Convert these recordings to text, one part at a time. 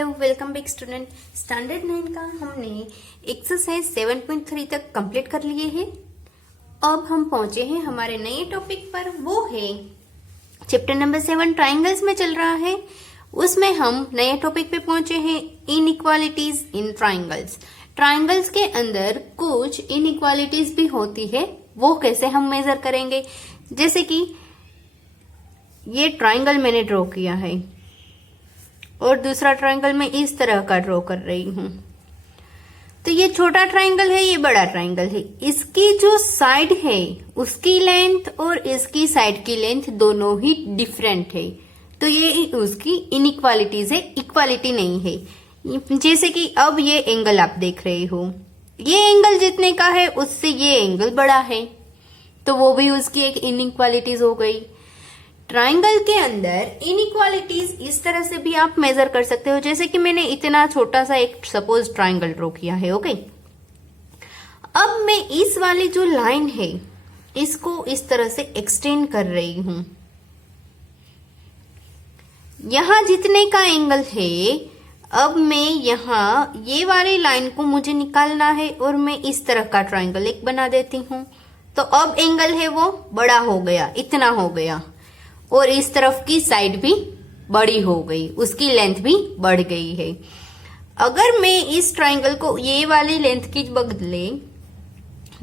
Hello welcome back student. Standard 9 का हमने exercise 7.3 तक कंप्लीट कर लिए हैं। अब हम पहुंचे हैं हमारे नए टॉपिक पर, वो है चैप्टर नंबर 7 ट्राइंगल्स में चल रहा है। उसमें हम नए टॉपिक पे पहुंचे हैं, इनइक्वालिटीज इन ट्राइंगल्स। ट्राइंगल्स के अंदर कुछ इनइक्वालिटीज भी होती है, वो कैसे हम मेजर करेंगे। जैसे कि ये ट्राइंगल मैंने ड्रॉ किया है और दूसरा ट्राइंगल मैं इस तरह का ड्रॉ कर रही हूं, तो ये छोटा ट्राइंगल है, ये बड़ा ट्राइंगल है। इसकी जो साइड है उसकी लेंथ और इसकी साइड की लेंथ दोनों ही डिफरेंट है, तो ये उसकी इनइक्वालिटीज है, इक्वालिटी नहीं है। जैसे कि अब ये एंगल आप देख रहे हो, ये एंगल जितने का है उससे ये एंगल बड़ा है, तो वो भी उसकी एक इनइक्वालिटीज हो गई। ट्राइंगल के अंदर इनइक्वालिटीज इस तरह से भी आप मेजर कर सकते हो, जैसे कि मैंने इतना छोटा सा एक सपोज ट्राइंगल ड्रॉ किया है। ओके, अब मैं इस वाली जो लाइन है इसको इस तरह से एक्सटेंड कर रही हूं। यहां जितने का एंगल है, अब मैं यहां ये वाली लाइन को मुझे निकालना है और मैं इस तरह का ट्राइंगल एक बना देती हूं, तो अब एंगल है वो बड़ा हो गया, इतना हो गया, और इस तरफ की साइड भी बड़ी हो गई, उसकी लेंथ भी बढ़ गई है। अगर मैं इस ट्राइंगल को ये वाली लेंथ की बदले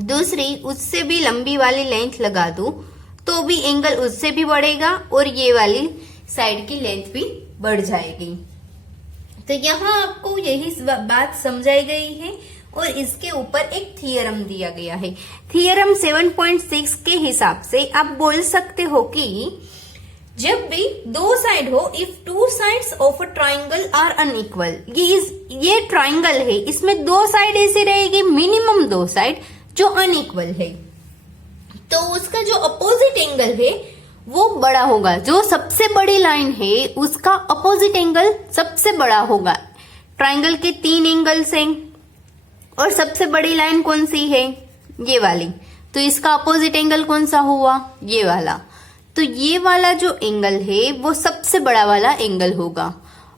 दूसरी उससे भी लंबी वाली लेंथ लगा दूं, तो भी एंगल उससे भी बढ़ेगा और ये वाली साइड की लेंथ भी बढ़ जाएगी। तो यहाँ आपको यही बात समझाई गई है और इसके ऊपर एक थियरम दिया गया है। थियरम 7.6 के हिसाब से आप बोल सकते हो कि जब भी दो साइड हो, if two sides of a triangle are unequal, ये ट्राइंगल है, इसमें दो साइड ऐसी रहेगी, मिनिमम दो साइड जो अनइक्वल है, तो उसका जो अपोजिट एंगल है वो बड़ा होगा। जो सबसे बड़ी लाइन है उसका अपोजिट एंगल सबसे बड़ा होगा। ट्राइंगल के 3 एंगल्स हैं और सबसे बड़ी लाइन कौन सी है, ये वाली, तो इसका अपोजिट एंगल कौन सा हुआ, ये वाला। तो ये वाला जो एंगल है वो सबसे बड़ा वाला एंगल होगा,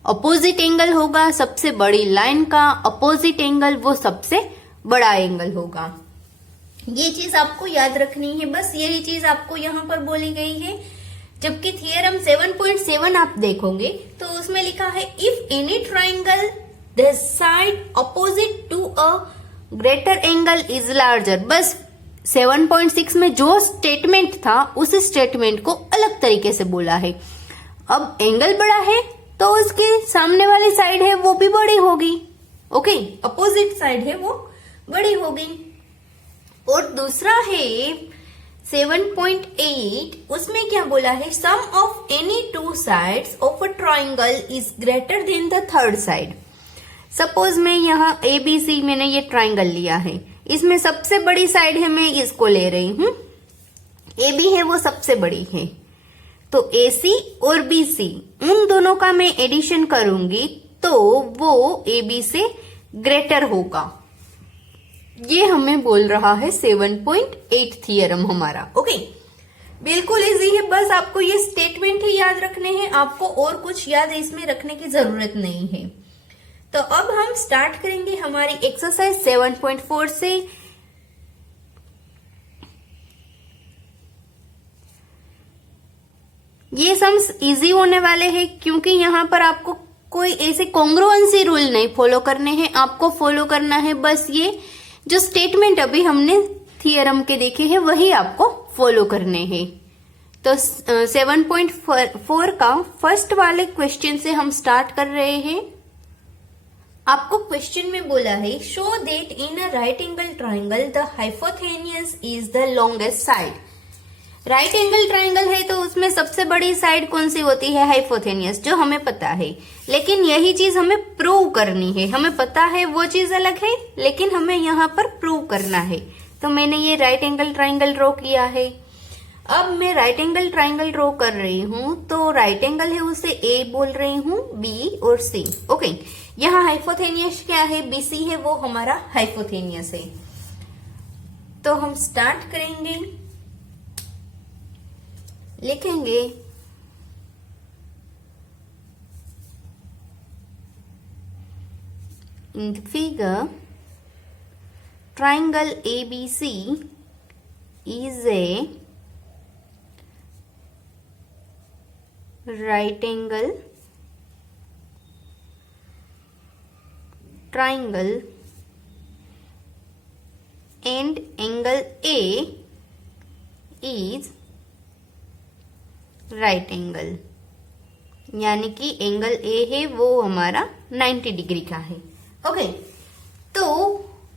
अपोजिट एंगल होगा सबसे बड़ी लाइन का, अपोजिट एंगल वो सबसे बड़ा एंगल होगा। ये चीज आपको याद रखनी है, बस यही चीज आपको यहाँ पर बोली गई है। जबकि थियरम 7.7 आप देखोगे तो उसमें लिखा है, if any triangle the side opposite to a greater angle is larger. बस 7.6 में जो स्टेटमेंट था उस स्टेटमेंट को अलग तरीके से बोला है। अब एंगल बड़ा है तो उसके सामने वाली साइड है वो भी बड़ी होगी। ओके, अपोजिट साइड है वो बड़ी होगी। और दूसरा है 7.8, उसमें क्या बोला है, sum of any two sides of a triangle is greater than the third side. Suppose मैं यहाँ ABC मैंने ये ट्राइंगल लिया है, इसमें सबसे बड़ी साइड है, मैं इसको ले रही हूं, AB है वो सबसे बड़ी है, तो AC और BC उन दोनों का मैं एडिशन करूंगी तो वो AB से ग्रेटर होगा। ये हमें बोल रहा है 7.8 थियरम हमारा। ओके, बिल्कुल इजी है, बस आपको ये स्टेटमेंट ही याद रखने हैं, आपको और कुछ याद इसमें रखने की जरूरत नहीं है। तो अब हम स्टार्ट करेंगे हमारी एक्सरसाइज 7.4 से। ये सम्स इजी होने वाले हैं क्योंकि यहाँ पर आपको कोई ऐसे कॉन्ग्रुएंसी रूल नहीं फॉलो करने हैं, आपको फॉलो करना है बस ये जो स्टेटमेंट अभी हमने थियरम के देखे हैं वही आपको फॉलो करने हैं। तो 7.4 का फर्स्ट वाले क्वेश्चन से हम स्टार्ट कर रहे हैं। आपको क्वेश्चन में बोला है, show that in a right angle triangle the hypotenuse is the longest side. Right angle triangle है तो उसमें सबसे बड़ी साइड कौन सी होती है, हाइपोथेनियस, जो हमें पता है। लेकिन यही चीज हमें प्रूव करनी है, हमें पता है वो चीज अलग है, लेकिन हमें यहाँ पर प्रूव करना है। तो मैंने ये राइट एंगल ट्राइंगल ड्रॉ किया है। अब मैं राइट एंगल ट्राइंगल ड्रॉ कर रही हूं, तो राइट एंगल है उसे A बोल रही हूं, B और C। ओके, यहाँ हाइपोथेनियस क्या है, BC है, वो हमारा हाइपोथेनियस है। तो हम स्टार्ट करेंगे, लिखेंगे in the figure, triangle ABC is a right angle triangle and angle A is right angle, यानी कि एंगल ए है वो हमारा 90 डिग्री का है। ओके, तो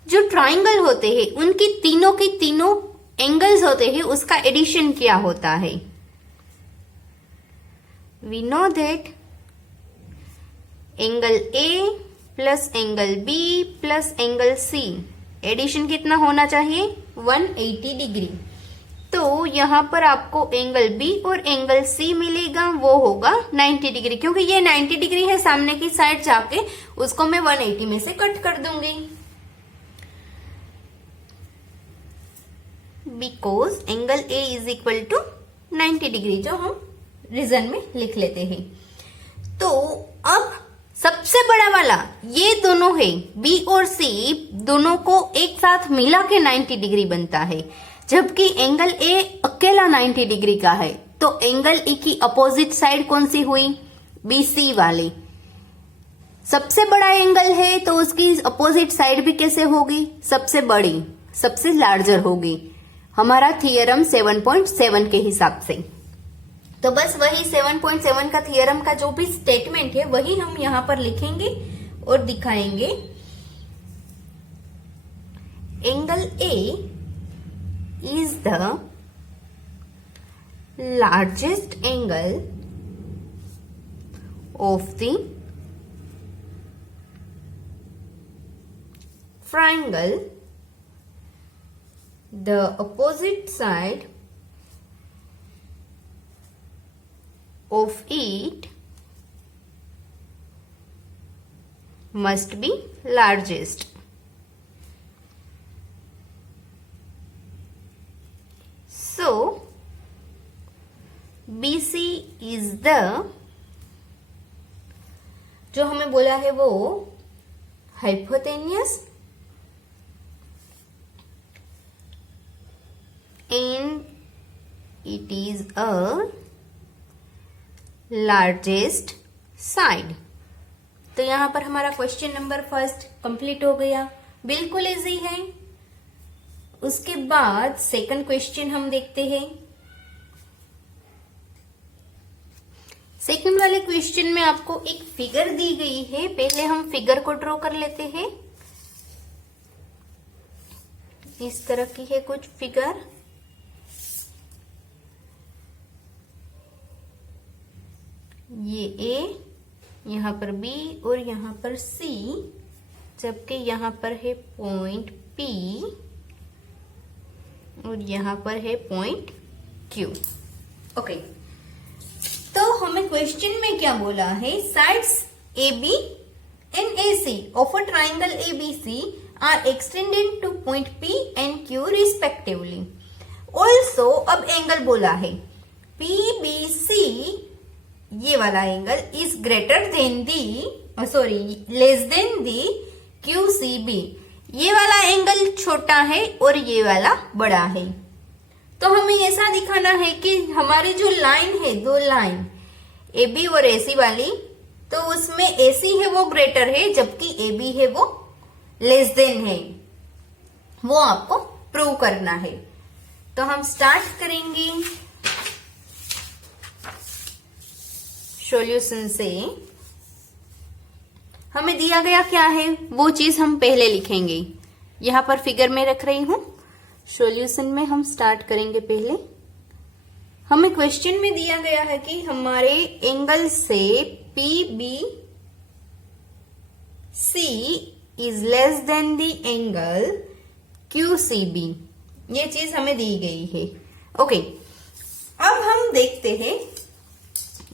जो ट्राइंगल होते हैं उनकी तीनों के तीनों एंगल्स होते हैं, उसका एडिशन क्या होता है? We know that angle A plus angle B plus angle C, addition कितना होना चाहिए? 180 डिग्री। तो यहाँ पर आपको एंगल बी और एंगल सी मिलेगा, वो होगा 90 डिग्री। क्योंकि ये 90 डिग्री है सामने की साइड जाके, उसको मैं 180 में से कट कर दूंगी। Because angle A is equal to 90 degree, जो हम रीजन में लिख लेते हैं। तो अब सबसे बड़ा वाला ये दोनों है, बी और सी दोनों को एक साथ मिला के 90 डिग्री बनता है, जबकि एंगल ए अकेला 90 डिग्री का है। तो एंगल ए की अपोजिट साइड कौन सी हुई? बीसी वाली। सबसे बड़ा एंगल है तो उसकी अपोजिट साइड भी कैसे होगी? सबसे बड़ी, सबसे लार्जर होगी, हमारा थियरम 7.7 के हिसाब से। तो बस वही 7.7 का थियरम का जो भी स्टेटमेंट है वही हम यहां पर लिखेंगे और दिखाएंगे। Angle A is the largest angle of the triangle. The opposite side of it must be largest. So, BC is the, जो हमें बोला है वो hypotenuse and it is a largest side। तो यहां पर हमारा क्वेश्चन नंबर फर्स्ट कंप्लीट हो गया, बिल्कुल इजी है। उसके बाद सेकंड क्वेश्चन हम देखते हैं। सेकंड वाले क्वेश्चन में आपको एक फिगर दी गई है, पहले हम फिगर को ड्रॉ कर लेते हैं। इस तरह की है कुछ फिगर। ये ए, यहां पर बी और यहां पर सी, जबकि यहां पर है पॉइंट पी और यहां पर है पॉइंट क्यू। ओके, तो हमें क्वेश्चन में क्या बोला है? Sides A B and A C of a triangle A B C are extended to point P and Q respectively. Also, अब एंगल बोला है पी बी सी, ये वाला angle is greater than the, sorry less than the Q C B. ये वाला angle छोटा है और ये वाला बड़ा है। तो हमें ऐसा दिखाना है कि हमारी जो लाइन है, दो लाइन ए बी और ए सी वाली, तो उसमें ए सी है वो ग्रेटर है, जबकि ए बी है वो लेस देन है। वो आपको प्रूव करना है। तो हम स्टार्ट करेंगे सॉल्यूशन से। हमें दिया गया क्या है वो चीज हम पहले लिखेंगे। यहां पर फिगर में रख रही हूं। सॉल्यूशन में हम स्टार्ट करेंगे पहले। हमें क्वेश्चन में दिया गया है कि हमारे एंगल से P B C is less than the angle Q C B. ये चीज हमें दी गई है। ओके, अब हम देखते हैं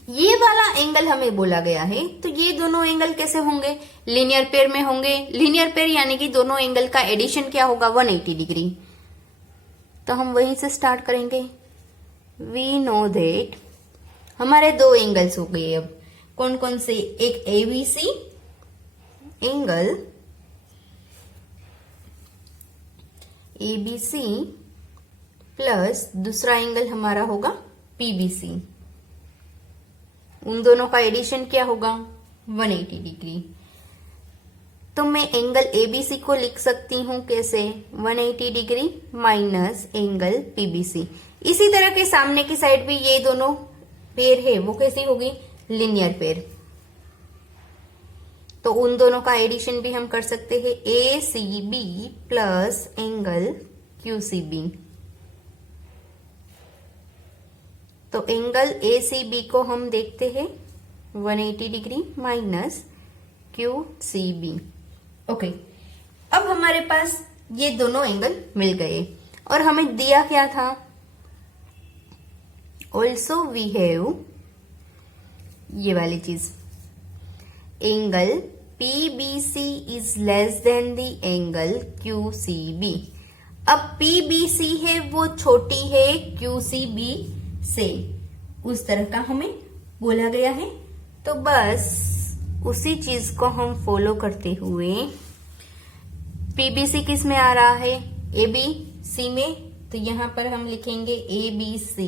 ये वाला एंगल हमें बोला गया है, तो ये दोनों एंगल कैसे होंगे? लीनियर पेयर में होंगे। लीनियर पेयर यानी कि दोनों एंगल का एडिशन क्या होगा? 180 डिग्री। तो हम वहीं से स्टार्ट करेंगे। वी नो दैट हमारे दो एंगल्स हो गए। अब कौन कौन से? एक एबीसी एंगल ABC प्लस दूसरा एंगल हमारा होगा PBC। उन दोनों का एडिशन क्या होगा 180 डिग्री। तो मैं एंगल ABC को लिख सकती हूं कैसे 180 डिग्री माइनस एंगल PBC। इसी तरह के सामने की साइड भी ये दोनों पेयर है वो कैसी होगी लिनियर पेयर। तो उन दोनों का एडिशन भी हम कर सकते हैं ACB प्लस एंगल QCB। तो एंगल ACB को हम देखते हैं 180 डिग्री माइनस QCB। ओके, अब हमारे पास ये दोनों एंगल मिल गए और हमें दिया क्या था ऑल्सो वी हैव ये वाली चीज angle PBC is less than the angle QCB। अब PBC है वो छोटी है QCB से, उस तरह का हमें बोला गया है। तो बस उसी चीज को हम फॉलो करते हुए PBC किस में आ रहा है ABC में, तो यहां पर हम लिखेंगे ABC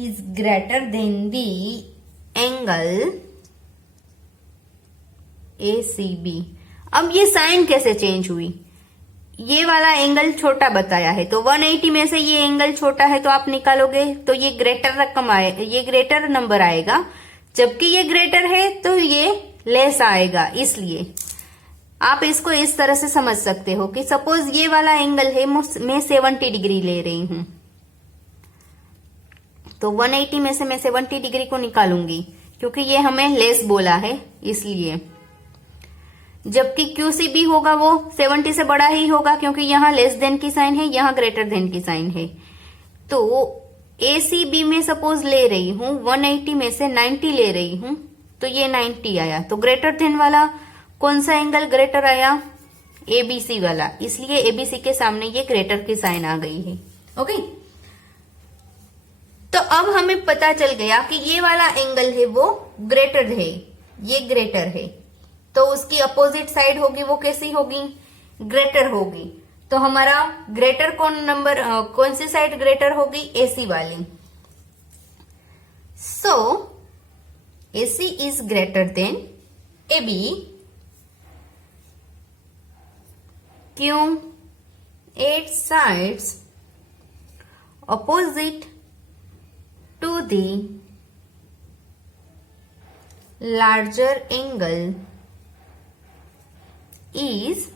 is greater than the angle ACB। अब ये साइन कैसे चेंज हुई, ये वाला एंगल छोटा बताया है तो 180 में से ये एंगल छोटा है तो आप निकालोगे तो ये ग्रेटर रकम आए, ये ग्रेटर नंबर आएगा, जबकि ये ग्रेटर है तो ये लेस आएगा। इसलिए आप इसको इस तरह से समझ सकते हो कि सपोज ये वाला एंगल है मैं 70 डिग्री ले रही हूं, तो 180 में से मैं 70 डिग्री को निकालूंगी क्योंकि ये हमें लेस बोला है इसलिए। जबकि QCB होगा वो 70 से बड़ा ही होगा क्योंकि यहां लेस देन की साइन है, यहां ग्रेटर देन की साइन है। तो ACB में सपोज ले रही हूं 180 में से 90 ले रही हूं तो ये 90 आया, तो ग्रेटर देन वाला कौन सा एंगल ग्रेटर आया ABC वाला, इसलिए ABC के सामने ये ग्रेटर की साइन आ गई है। ओके, तो अब हमें पता चल गया कि ये वाला एंगल है वो ग्रेटर है, ये ग्रेटर है, तो उसकी अपोजिट साइड होगी वो कैसी होगी ग्रेटर होगी। तो हमारा ग्रेटर कौन सी साइड ग्रेटर होगी AC वाली। सो AC is greater then AB। क्यों? Its sides opposite to the larger angle is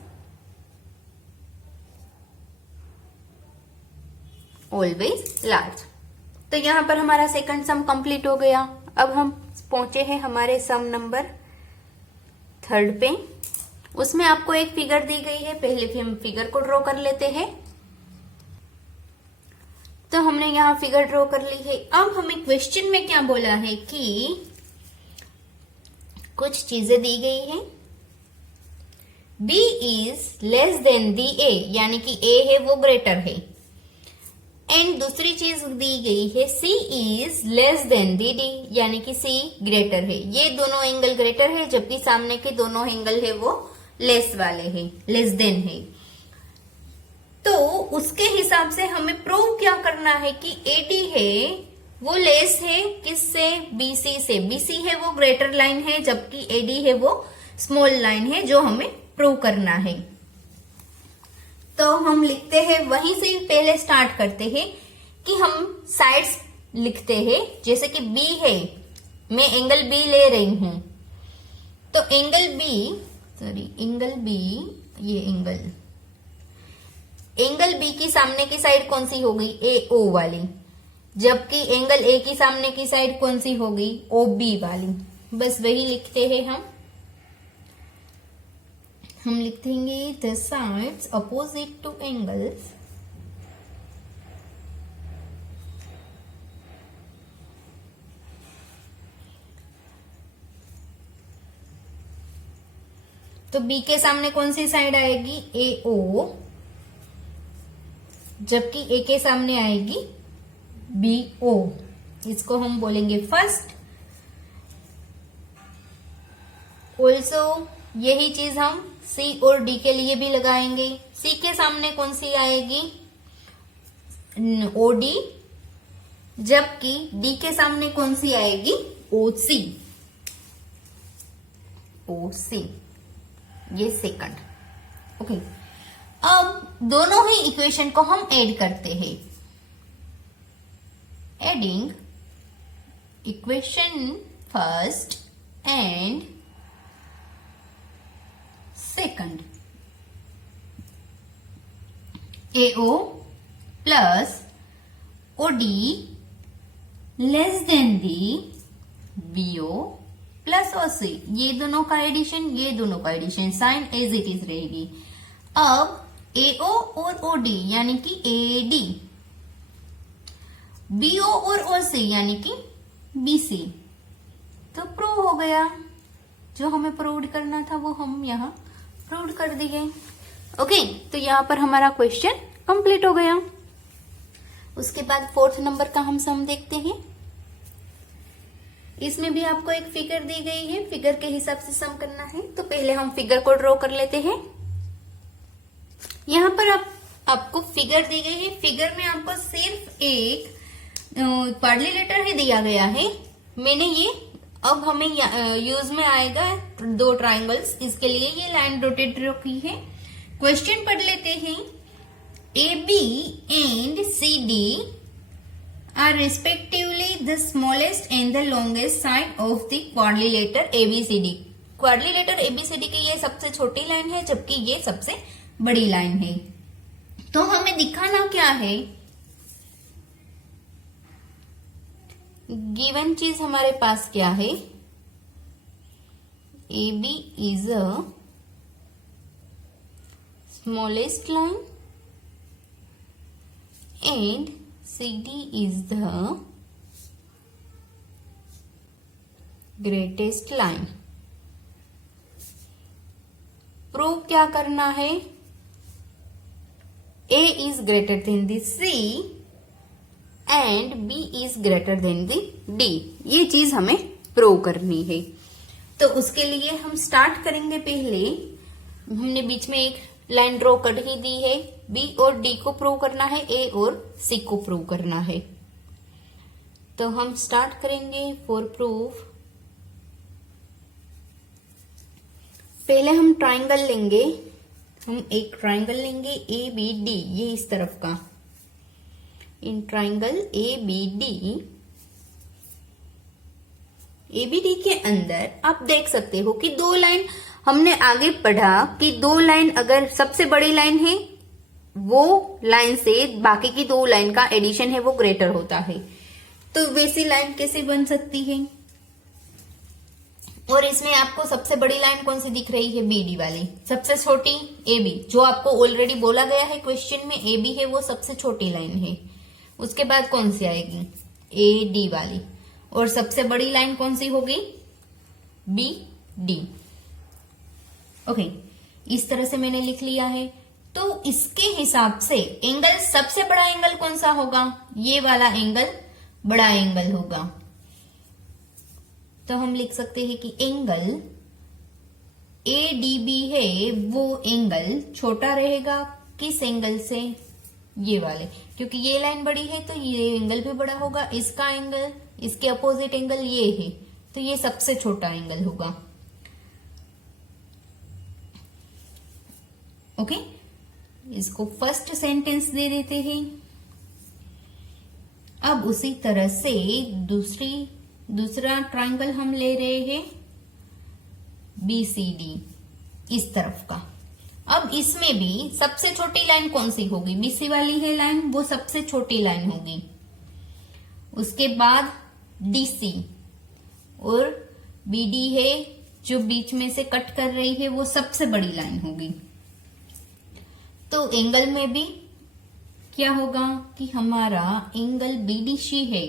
always large. तो यहां पर हमारा सेकंड सम कंप्लीट हो गया। अब हम पहुंचे हैं हमारे सम नंबर 3 पे। उसमें आपको एक फिगर दी गई है, पहले हम फिगर को ड्रॉ कर लेते हैं। तो हमने यहां फिगर ड्रॉ कर ली है। अब हमें क्वेश्चन में क्या बोला है कि कुछ चीजें दी गई है, B is less than the A, यानी कि A है वो ग्रेटर है, एंड दूसरी चीज दी गई है C is less than the D, यानी कि C ग्रेटर है। ये दोनों एंगल ग्रेटर है जबकि सामने के दोनों एंगल है वो लेस वाले हैं, लेस देन है। तो उसके हिसाब से हमें प्रूव क्या करना है कि AD है वो लेस है किससे BC से। BC है वो ग्रेटर लाइन है जबकि AD है वो स्मॉल लाइन है, जो हमें प्रूव करना है। तो हम लिखते हैं, वहीं से पहले स्टार्ट करते हैं कि हम साइड्स लिखते हैं। जैसे कि B है, मैं एंगल B ले रही हूं, तो एंगल B, ये एंगल B की सामने की साइड कौन सी हो गई AO वाली, जबकि एंगल A की सामने की साइड कौन सी हो गई OB वाली। बस वही लिखते हैं हम लिखेंगे the sides opposite two angles तो B के सामने कौन सी साइड आएगी AO, जबकि A के सामने आएगी BO। इसको हम बोलेंगे फर्स्ट। ऑल्सो यही चीज हम सी और डी के लिए भी लगाएंगे। सी के सामने कौन सी आएगी? ओडी, जबकि डी के सामने कौन सी आएगी? ओसी। ओसी, ये सेकंड। ओके, अब दोनों ही इक्वेशन को हम ऐड करते हैं। Adding equation first and second, AO plus OD less than the BO plus OC। ये दोनों का एडिशन, ये दोनों का addition, sign as it is रहेगी। अब AO और OD यानी कि AD, BO और OC यानी कि BC, तो प्रूव हो गया। जो हमें प्रूव करना था वो हम यहाँ प्रूव कर दिए। ओके, तो यहाँ पर हमारा क्वेश्चन कंप्लीट हो गया। उसके बाद फोर्थ नंबर का हम सम देखते हैं। इसमें भी आपको एक फिगर दी गई है, फिगर के हिसाब से सम करना है। तो पहले हम फिगर को ड्रॉ कर लेते हैं। यहाँ पर आपको फिगर दी गई है। फिगर में आपको सिर्फ एक क्वाड्रिलेटर ही दिया गया है। मैंने ये अब हमें यूज में आएगा दो ट्राइंगल्स, इसके लिए ये लाइन रोटेट की है। क्वेश्चन पढ़ लेते हैं। AB and CD are respectively the smallest and the longest side of the quadrilateral ABCD। Quadrilateral ABCD की ये सबसे छोटी लाइन है, जबकि ये सबसे बड़ी लाइन है। तो हमें दिखाना क्या है? गिवन चीज हमारे पास क्या है? AB is a smallest line and CD is the greatest line। Prove क्या करना है? A is greater than the C and B is greater than the D। ये चीज हमें प्रूव करनी है। तो उसके लिए हम स्टार्ट करेंगे। पहले हमने बीच में एक लाइन ड्रॉ कर ही दी है। B और D को प्रूव करना है, A और C को प्रूव करना है। तो हम स्टार्ट करेंगे फॉर प्रूफ। पहले हम ट्राइंगल लेंगे। हम एक ट्राइंगल लेंगे ABD, ये इस तरफ का। इन ट्राइंगल ABD के अंदर आप देख सकते हो कि दो लाइन, हमने आगे पढ़ा कि दो लाइन अगर सबसे बड़ी लाइन है वो लाइन से बाकी की दो लाइन का एडिशन है वो ग्रेटर होता है। तो वैसी लाइन कैसे बन सकती है? और इसमें आपको सबसे बड़ी लाइन कौन सी दिख रही है? BD वाली। सबसे छोटी AB, जो आपको ऑलरेडी बोला गया है क्वेश्चन में, AB है वो सबसे छोटी लाइन है। उसके बाद कौन सी आएगी? AD वाली। और सबसे बड़ी लाइन कौन सी होगी? BD। ओके, इस तरह से मैंने लिख लिया है। तो इसके हिसाब से एंगल, सबसे बड़ा एंगल कौन सा होगा? ये वाला एंगल बड़ा एंगल होगा। तो हम लिख सकते हैं कि एंगल ADB है वो एंगल छोटा रहेगा किस एंगल से? ये वाले, क्योंकि ये लाइन बड़ी है तो ये एंगल भी बड़ा होगा। इसका एंगल, इसके अपोजिट एंगल ये है, तो ये सबसे छोटा एंगल होगा। ओके, इसको फर्स्ट सेंटेंस दे देते हैं। अब उसी तरह से दूसरा ट्राइंगल हम ले रहे हैं BCD, इस तरफ का। अब इसमें भी सबसे छोटी लाइन कौन सी होगी? BC वाली है लाइन, वो सबसे छोटी लाइन होगी। उसके बाद DC और BD है जो बीच में से कट कर रही है, वो सबसे बड़ी लाइन होगी। तो एंगल में भी क्या होगा कि हमारा एंगल BDC है,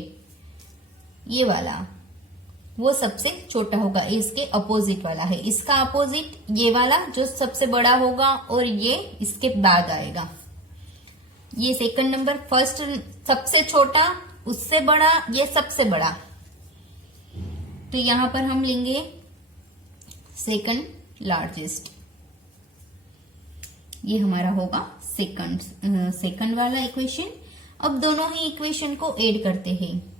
ये वाला, वो सबसे छोटा होगा। इसके अपोजिट वाला है, इसका अपोजिट ये वाला जो सबसे बड़ा होगा, और ये इसके बाद आएगा। ये सेकंड नंबर, फर्स्ट सबसे छोटा, उससे बड़ा, ये सबसे बड़ा। तो यहां पर हम लेंगे सेकंड लार्जेस्ट। ये हमारा होगा सेकंड वाला इक्वेशन। अब दोनों ही इक्वेशन को ऐड करते हैं।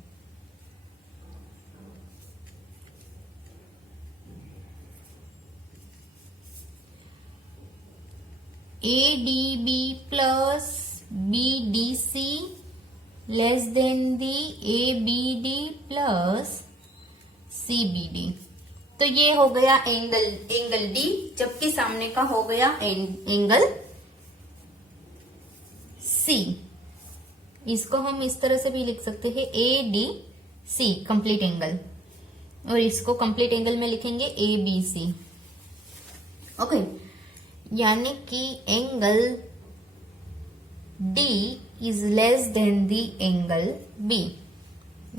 ADB plus BDC less than the ABD plus CBD। तो ये हो गया एंगल D, जबकि सामने का हो गया एंगल C। इसको हम इस तरह से भी लिख सकते हैं ADC कंप्लीट एंगल, और इसको कंप्लीट एंगल में लिखेंगे ABC। ओके, यानी कि angle D is less than the angle B।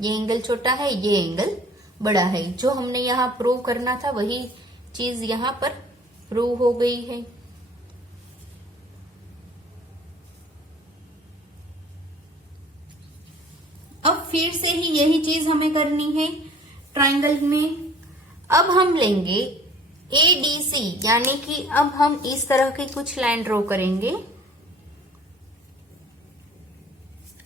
ये एंगल छोटा है, ये एंगल बड़ा है। जो हमने यहां प्रूव करना था वही चीज यहां पर प्रूव हो गई है। अब फिर से ही यही चीज हमें करनी है ट्राइंगल में। अब हम लेंगे ADC, यानी कि अब हम इस तरह की कुछ लाइन ड्रॉ करेंगे।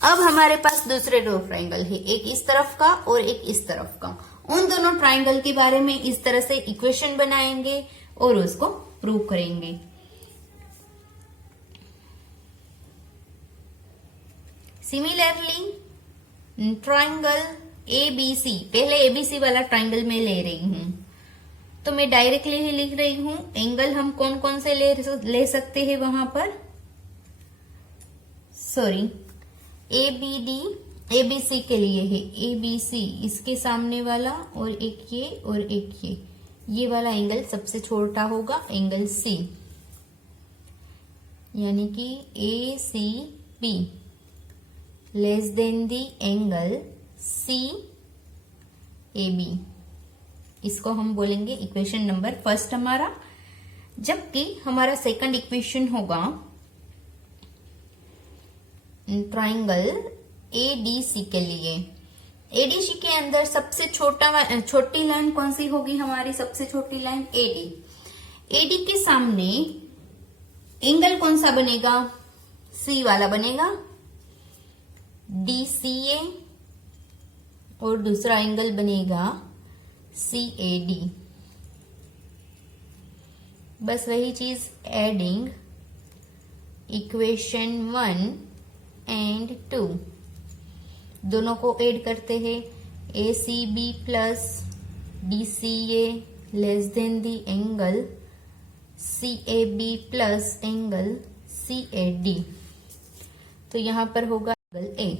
अब हमारे पास दूसरे दो ट्राइंगल है, एक इस तरफ का और एक इस तरफ का। उन दोनों ट्राइंगल के बारे में इस तरह से इक्वेशन बनाएंगे और उसको प्रूव करेंगे। सिमिलरली ट्राइंगल ABC, पहले ABC वाला ट्राइंगल में ले रही हूं, तो मैं डायरेक्टली ही लिख रही हूं। एंगल हम कौन कौन से ले सकते हैं वहां पर, सॉरी, ABC के लिए है ABC, इसके सामने वाला और एक ये वाला एंगल सबसे छोटा होगा एंगल C, यानी कि ACB लेस देन दी एंगल CAB। इसको हम बोलेंगे इक्वेशन नंबर फर्स्ट हमारा। जबकि हमारा सेकंड इक्वेशन होगा ट्राइंगल ADC के लिए। ADC के अंदर सबसे छोटी लाइन कौन सी होगी हमारी, सबसे छोटी लाइन AD के सामने एंगल कौन सा बनेगा, C वाला बनेगा, DCA, और दूसरा एंगल बनेगा CAD। बस वही चीज एडिंग इक्वेशन 1 एंड 2, दोनों को ऐड करते हैं। ACB plus DCA less than दी angle CAB plus angle CAD। तो यहां पर होगा एंगल A।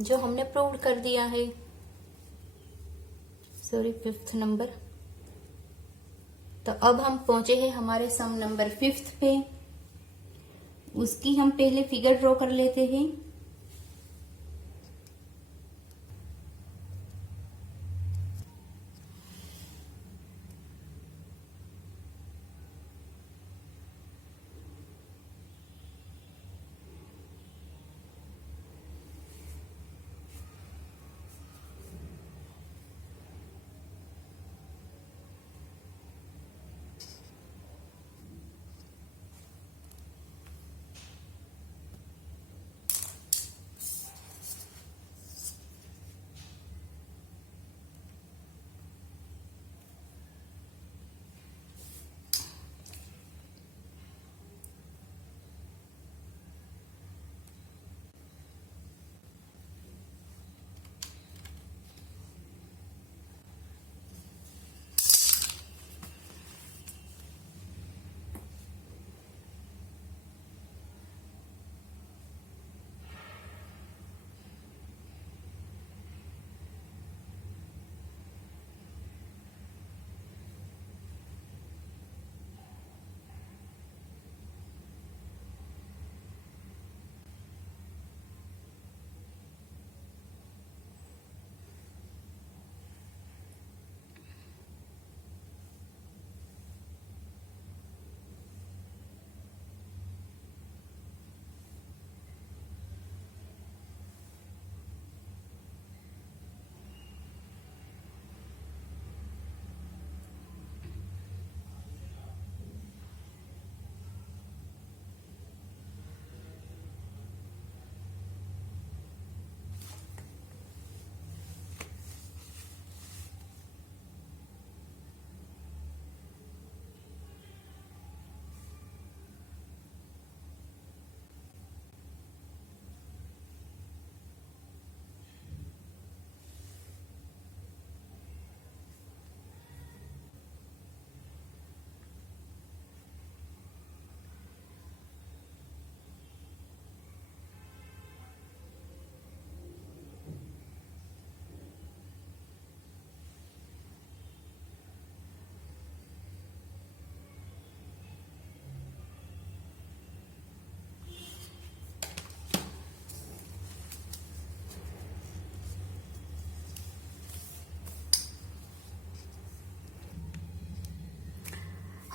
जो हमने प्रूव कर दिया है, सॉरी 5th नंबर। तो अब हम पहुंचे हैं हमारे सम नंबर 5th पे। उसकी हम पहले फिगर ड्रॉ कर लेते हैं।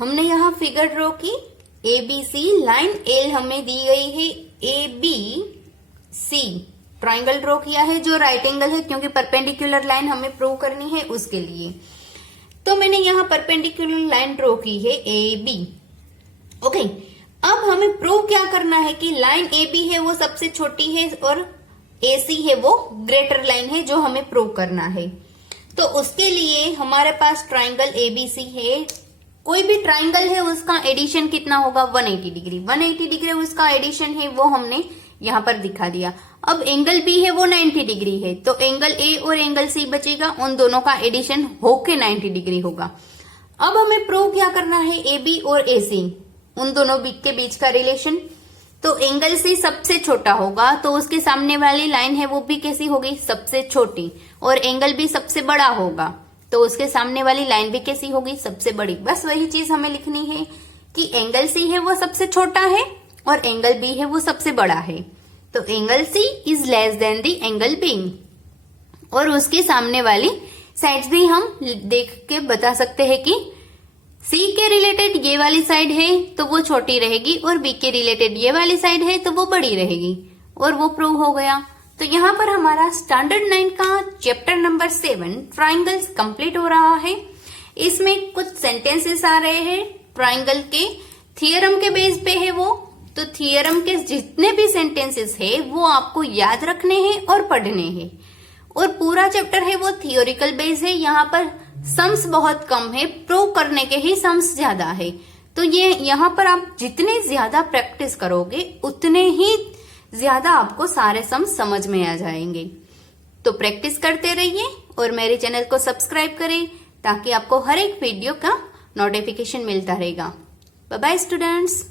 हमने यहाँ फिगर ड्रॉ की, ABC लाइन L हमें दी गई है, ABC ट्राइंगल ड्रॉ किया है जो राइट एंगल है, क्योंकि परपेंडिकुलर लाइन हमें प्रूव करनी है उसके लिए। तो मैंने यहाँ परपेंडिकुलर लाइन ड्रॉ की है AB। ओके, अब हमें प्रूव क्या करना है कि लाइन AB है वो सबसे छोटी है और AC है वो ग्रेटर लाइन है, जो हमें प्रूव करना है। तो उसके लिए हमारे पास ट्राइंगल ABC है। कोई भी ट्राइंगल है उसका एडिशन कितना होगा, 180 डिग्री। 180 डिग्री उसका एडिशन है, वो हमने यहाँ पर दिखा दिया। अब एंगल B है वो 90 डिग्री है, तो एंगल A और एंगल C बचेगा, उन दोनों का एडिशन होके 90 डिग्री होगा। अब हमें प्रूव क्या करना है, AB और AC उन दोनों के बीच का रिलेशन। तो एंगल C सबसे छोटा होगा, तो उसके सामने वाली लाइन है वो भी कैसी होगी, सबसे छोटी। और एंगल B सबसे बड़ा होगा, तो उसके सामने वाली लाइन भी कैसी होगी, सबसे बड़ी। बस वही चीज हमें लिखनी है कि एंगल C है वो सबसे छोटा है और एंगल B है वो सबसे बड़ा है। तो angle C is less than the angle B। और उसके सामने वाली साइड्स भी हम देख के बता सकते हैं कि C के रिलेटेड ये वाली साइड है तो वो छोटी रहेगी, और B के रिलेटेड ये वाली साइड है तो वो बड़ी रहेगी, और वो प्रूव हो गया। तो यहाँ पर हमारा स्टैंडर्ड 9 का चैप्टर नंबर 7 ट्राइंगल्स कंप्लीट हो रहा है। इसमें कुछ सेंटेंसेस आ रहे हैं ट्राइंगल के, थियरम के बेस पे है वो। तो थियरम के जितने भी सेंटेंसेस है वो आपको याद रखने हैं और पढ़ने हैं। और पूरा चैप्टर है वो थियोरिकल बेस है, यहाँ पर सम्स बहुत कम है, प्रूव करने के ही सम्स ज्यादा है। तो ये यहाँ पर आप जितने ज्यादा प्रैक्टिस करोगे उतने ही ज्यादा आपको सारे सम्स समझ में आ जाएंगे। तो प्रैक्टिस करते रहिए और मेरे चैनल को सब्सक्राइब करें ताकि आपको हर एक वीडियो का नोटिफिकेशन मिलता रहेगा। Bye bye students.